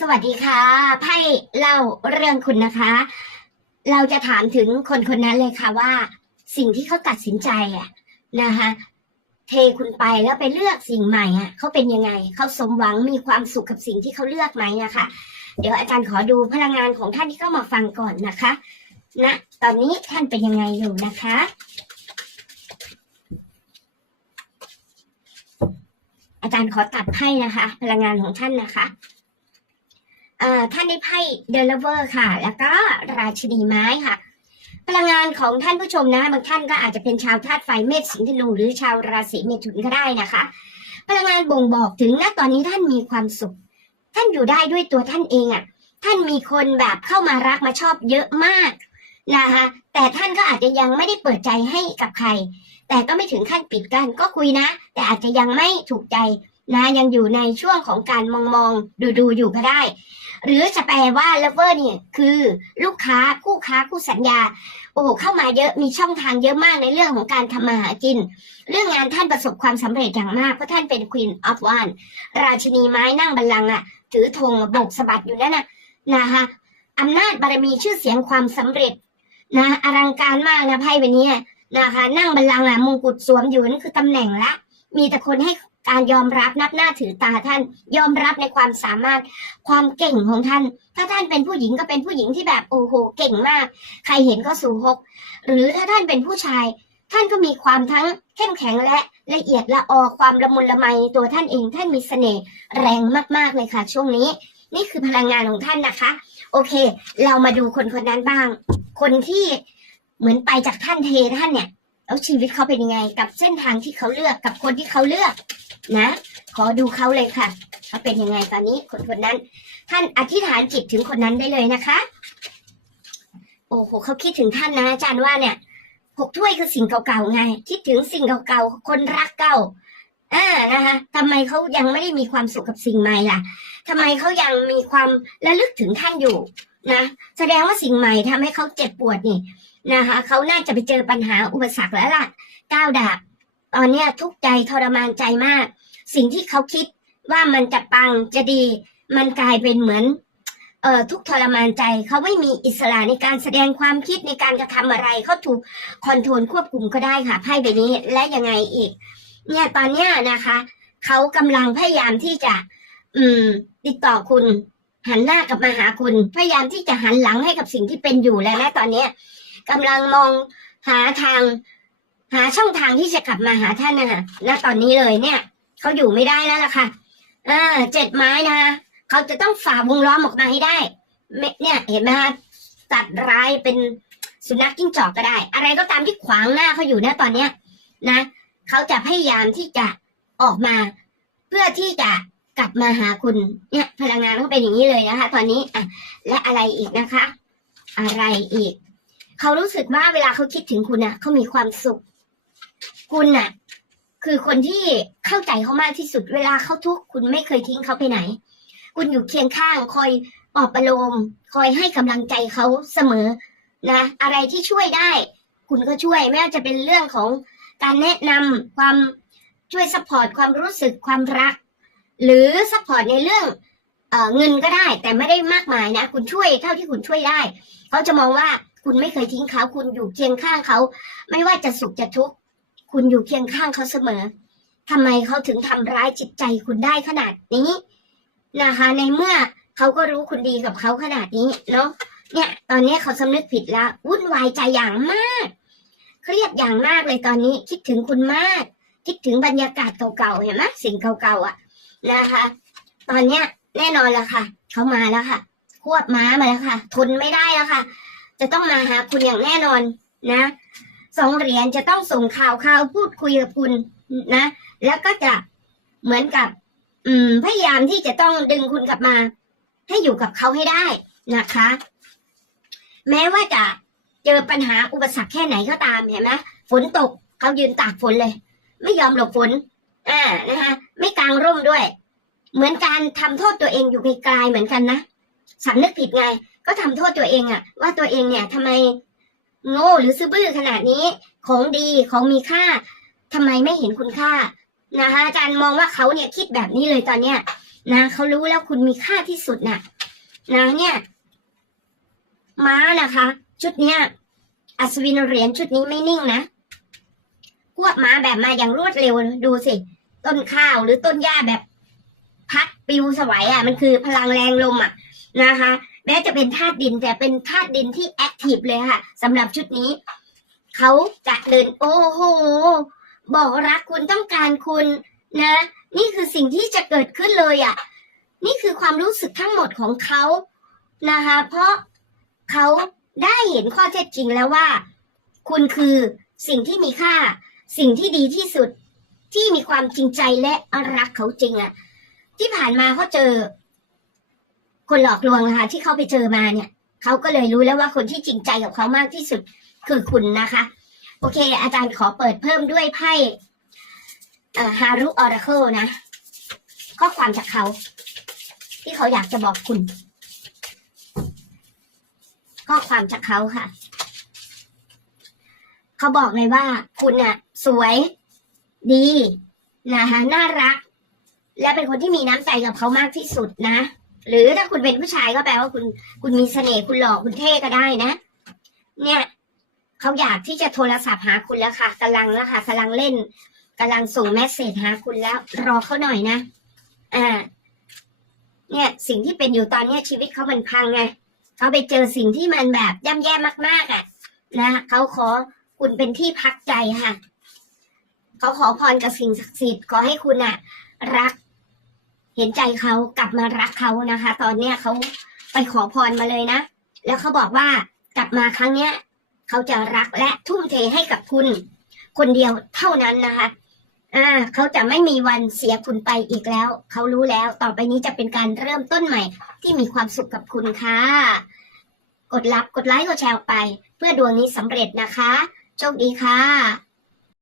สวัสดีค่ะไพ่เล่าเรื่องคุณนะคะ เราจะถามถึงคนคนนั้นเลยค่ะว่า สิ่งที่เขาตัดสินใจอะนะคะ เทคุณไปแล้วไปเลือกสิ่งใหม่อะเขาเป็นยังไงเขาสมหวังมีความสุขกับสิ่งที่เขาเลือกไหมนะคะ เดี๋ยวอาจารย์ขอดูพลังงานของท่านที่เข้ามาฟังก่อนนะคะณนะตอนนี้ท่านเป็นยังไงอยู่นะคะอาจารย์ขอตัดไพ่นะคะ พลังงานของท่านนะคะ ท่านได้ไพ่เดลเวอร์ค่ะ แล้วก็ราชินีไม้ค่ะพลังงานของท่านผู้ชมนะบางท่านก็อาจจะเป็นชาวธาตุไฟเมษสิงห์ธนูหรือชาวราศีเมถุนก็ได้นะคะ พลังงานบ่งบอกถึงณตอนนี้ท่านมีความสุข ท่านอยู่ได้ด้วยตัวท่านเองอะ่ะ ท่านมีคนแบบเข้ามารักมาชอบเยอะมากนะคะแต่ท่านก็อาจจะยังไม่ได้เปิดใจให้กับใคร แต่ก็ไม่ถึงขั้นปิดกั้นก็คุยนะ แต่อาจจะยังไม่ถูกใจ นะยังอยู่ในช่วงของการมองมองดูดูอยู่ก็ได้ หรือจะแปลว่า lover เนี่ยคือลูกค้าคู่ค้าคู่สัญญา โอ้โหเข้ามาเยอะมีช่องทางเยอะมากในเรื่องของการทำมาหากิน เรื่องงานท่านประสบความสำเร็จอย่างมาก เพราะท่านเป็น Queen of One ราชินีไม้นั่งบัลลังก์อะถือธงโบกสะบัดอยู่นั่นน่ะนะคะอำนาจบารมีชื่อเสียงความสำเร็จนะอลังการมากนะไพ่ใบนี้นะคะนั่งบัลลังก์อะมงกุฎสวมอยู่นั่นคือตำแหน่งละ มีแต่คนให้ การยอมรับนับหน้าถือตาท่าน ยอมรับในความสามารถความเก่งของท่าน ถ้าท่านเป็นผู้หญิงก็เป็นผู้หญิงที่แบบโอ้โหเก่งมาก ใครเห็นก็สูหก หรือถ้าท่านเป็นผู้ชาย ท่านก็มีความทั้งเข้มแข็งและละเอียดละออความละมุนละไมตัวท่านเองท่านมีเสน่ห์แรงมากๆเลยค่ะ ช่วงนี้ นี่คือพลังงานของท่านนะคะ โอเค เรามาดูคนคนนั้นบ้าง คนที่เหมือนไปจากท่านเทท่านเนี่ย แล้วชีวิตเขาเป็นยังไง กับเส้นทางที่เขาเลือกกับคนที่เขาเลือก นะ ขอดูเขาเลยค่ะเขาเป็นยังไงตอนนี้คนคนนั้น ท่านอธิษฐานจิตถึงคนนั้นได้เลยนะคะ โอ้โหเขาคิดถึงท่านนะอาจารย์ว่าเนี่ยหกถ้วยคือสิ่งเก่าๆไง คิดถึงสิ่งเก่าๆคนรักเก่าอ่านะคะทำไมเขายังไม่ได้มีความสุขกับสิ่งใหม่ล่ะทำไมเขายังมีความระลึกถึงท่านอยู่นะ แสดงว่าสิ่งใหม่ทำให้เขาเจ็บปวดนี่ นะคะเขาน่าจะไปเจอปัญหาอุปสรรคแล้วล่ะก้าวดาบตอนเนี้ยทุกใจทรมานใจมาก สิ่งที่เขาคิดว่ามันจะปังจะดี มันกลายเป็นเหมือนเอ่อทุกทรมานใจเขาไม่มีอิสระในการแสดงความคิดในการกระทำอะไรเขาถูกคอนโทรลควบคุมก็ได้ค่ะไพ่ใบนี้และยังไงอีก เนี่ยตอนเนี้ยนะคะเขากำลังพยายามที่จะ อืม ติดต่อคุณ หันหน้ากลับมาหาคุณ พยายามที่จะหันหลังให้กับสิ่งที่เป็นอยู่แล้วและตอนเนี้ย กำลังมองหาทาง หาช่องทางที่จะกลับมาหาท่านนะคะณตอนนี้เลยเนี่ยเขาอยู่ไม่ได้แล้วล่ะค่ะอ่าเจ็ดไม้นะคะเขาจะต้องฝ่าวงล้อมออกมาให้ได้เนี่ยเห็นไหมคะสัตว์ร้ายเป็นสุนัขจิ้งจอกก็ได้ อะไรก็ตามที่ขวางหน้าเขาอยู่นะตอนเนี้ยนะเขาจะพยายามที่จะออกมา เพื่อที่จะกลับมาหาคุณเนี่ยพลังงานเขาเป็นอย่างนี้เลยนะคะ ตอนนี้อะและอะไรอีกนะคะ อะไรอีก เขารู้สึกว่าเวลาเขาคิดถึงคุณน่ะเขามีความสุข คุณน่ะ คือคนที่เข้าใจเขามากที่สุด เวลาเขาทุกข์คุณไม่เคยทิ้งเขาไปไหน คุณอยู่เคียงข้างคอยปลอบประโลม คอยให้กำลังใจเขาเสมอนะอะไรที่ช่วยได้ คุณก็ช่วยไม่ว่าจะเป็นเรื่องของการแนะนำความช่วยซัพพอร์ตความรู้สึกความรัก หรือซัพพอร์ตในเรื่องเอเงินก็ได้ แต่ไม่ได้มากมายนะ คุณช่วยเท่าที่คุณช่วยได้ เขาจะมองว่า คุณไม่เคยทิ้งเขา คุณอยู่เคียงข้างเขา ไม่ว่าจะสุขจะทุกข์คุณอยู่เคียงข้างเขาเสมอทำไมเขาถึงทำร้ายจิตใจคุณได้ขนาดนี้นะคะ ในเมื่อเขาก็รู้คุณดีกับเขาขนาดนี้เนาะเนี่ย ตอนนี้เขาสำนึกผิดแล้ววุ่นวายใจอย่างมาก เครียดอย่างมากเลยตอนนี้คิดถึงคุณมาก คิดถึงบรรยากาศเก่าๆเห็นไหมสิ่งเก่าๆอะนะคะ ตอนเนี้ยแน่นอนแล้วค่ะ เขามาแล้วค่ะ ควบม้ามาแล้วค่ะ ทนไม่ได้แล้วค่ะ จะต้องมาหาคุณอย่างแน่นอนนะสองเหรียญจะต้องส่งข่าวข่าวพูดคุยกับคุณนะ แล้วก็จะเหมือนกับ อืมพยายามที่จะต้องดึงคุณกลับมา ให้อยู่กับเขาให้ได้นะคะ แม้ว่าจะเจอปัญหาอุปสรรคแค่ไหนก็ตามเห็นไหมฝนตกเขายืนตากฝนเลย ไม่ยอมหลบฝนอ่านะคะไม่กางร่มด้วย เหมือนการทำโทษตัวเองอยู่ไกลๆเหมือนกันนะสำนึกผิดไง ก็ทำโทษตัวเองอะว่าตัวเองเนี่ยทำไมโง่หรือซื่อบื้อขนาดนี้ของดีของมีค่าทำไมไม่เห็นคุณค่านะคะอาจารย์มองว่าเขาเนี่ยคิดแบบนี้เลยตอนเนี้ยนะเขารู้แล้วคุณมีค่าที่สุดน่ะนะเนี่ยม้านะคะ ชุดเนี้ยอัศวินเหรียญชุดนี้ไม่นิ่งนะควบม้าแบบมาอย่างรวดเร็วดูสิ ต้นข้าวหรือต้นหญ้าแบบ พัดปิวสวัยอะ มันคือพลังแรงลมอะนะคะ แม้จะเป็นธาตุดินแต่เป็นธาตุดินที่แอคทีฟเลยค่ะสำหรับชุดนี้ เขาจะเดิน โอ้โห บอกรักคุณต้องการคุณนะ นี่คือสิ่งที่จะเกิดขึ้นเลยอะ นี่คือความรู้สึกทั้งหมดของเขานะคะ เพราะเขาได้เห็นข้อเท็จจริงแล้วว่า คุณคือสิ่งที่มีค่า สิ่งที่ดีที่สุดที่มีความจริงใจและรักเขาจริงอะที่ผ่านมาเขาเจอ คนหลอกลวงอะคะที่เขาไปเจอมาเนี่ยเขาก็เลยรู้แล้วว่าคนที่จริงใจกับเขามากที่สุดคือคุณนะคะ โอเค อาจารย์ขอเปิดเพิ่มด้วยไพ่ฮารุออราเคิลนะข้อความจากเขา ที่เขาอยากจะบอกคุณ ข้อความจากเขาค่ะ เขาบอกเลยว่าคุณน่ะ สวย ดีนะคะน่ารัก และเป็นคนที่มีน้ำใจกับเขามากที่สุดนะ หรือถ้าคุณเป็นผู้ชายก็แปลว่าคุณ คุณมีเสน่ห์คุณหล่อคุณเท่ก็ได้นะ เนี่ยเขาอยากที่จะโทรศัพท์หาคุณแล้วค่ะกำลังแล้วค่ะกำลังเล่นกำลังส่งแมสเซจหาคุณแล้ว รอเขาหน่อยนะอ่า เนี่ย สิ่งที่เป็นอยู่ตอนเนี้ยชีวิตเขามันพังไงเขาไปเจอสิ่งที่มันแบบย่ำแย่มากๆอะ นะเขาขอคุณเป็นที่พักใจค่ะเขาขอพรกับสิ่งศักดิ์สิทธิ์ขอให้คุณอะ รัก เห็นใจเขากลับมารักเขานะคะ ตอนเนี้ยเขาไปขอพรมาเลยนะ แล้วเขาบอกว่ากลับมาครั้งเนี้ยเขาจะรักและทุ่มเทให้กับคุณ คนเดียวเท่านั้นนะคะอ่าเขาจะไม่มีวันเสียคุณไปอีกแล้ว เขารู้แล้วต่อไปนี้จะเป็นการเริ่มต้นใหม่ ที่มีความสุขกับคุณค่ะ กดรับกดไลค์กดแชร์ไป เพื่อดวงนี้สำเร็จนะคะ โชคดีค่ะ